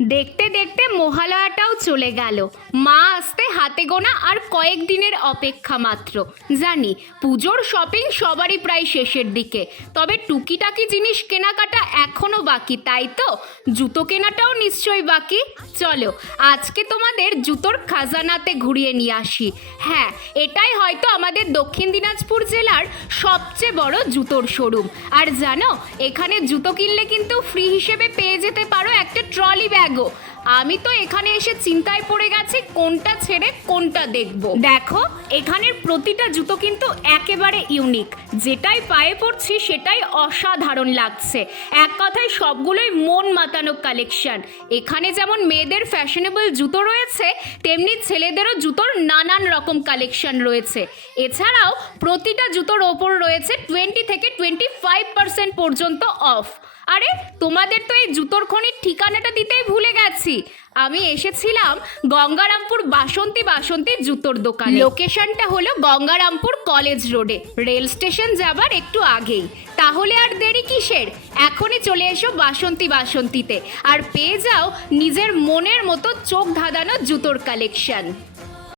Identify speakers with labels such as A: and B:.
A: দেখতে দেখতে মহালয়াটাও চলে গেল। মা আসতে হাতে গোনা আর কয়েক দিনের অপেক্ষা মাত্র। জানি, পুজোর শপিং সবারই প্রায় শেষের দিকে। তবে টুকিটাকি জিনিস কেনাকাটা এখনও বাকি, তাই তো? জুতো কেনাটাও নিশ্চয়ই বাকি। চলো, আজকে তোমাদের জুতোর খাজানাতে ঘুরিয়ে নিয়ে আসি। হ্যাঁ এটাই হয়তো আমাদের দক্ষিণ দিনাজপুর জেলার সবচেয়ে বড় জুতোর শোরুম আর জানো, এখানে জুতো কিনলে কিন্তু ফ্রি হিসেবে পেয়ে যেতে পারো একটা ট্রলি ব্যাগও আমি তো এখানে এসে চিন্তায় পড়ে গেছি, কোনটা ছেড়ে কোনটা দেখব। দেখো, এখানের প্রতিটা জুতো কিন্তু একেবারে ইউনিক যেটাই পায়ে পড়ছি, সেটাই অসাধারণ লাগছে। এক কথায় সবগুলোই মন মাতানো কালেকশন এখানে যেমন মেয়েদের ফ্যাশনেবল জুতো রয়েছে, তেমনি ছেলেদেরও জুতোর নানান রকম কালেকশন রয়েছে। এছাড়াও প্রতিটা জুতোর ওপর রয়েছে টোয়েন্টি থেকে টোয়েন্টি ফাইভ পার্সেন্ট পর্যন্ত অফ আরে, তোমাদের তো এই জুতোর খনির ঠিকানাটা দিতেই ভুলে গেছি আমি এসেছিলাম গঙ্গারামপুর বাসন্তী বাসন্তী জুতোর দোকান। লোকেশনটা হলো গঙ্গারামপুর কলেজ রোডে। রেল স্টেশন যাবার একটু আগেই। তাহলে আর দেরি কিসের? এখনই চলে এসো বাসন্তী বাসন্তীতে। আর পেয়ে যাও নিজের মনের মতো চোখ ধাঁধানো জুতোর কালেকশন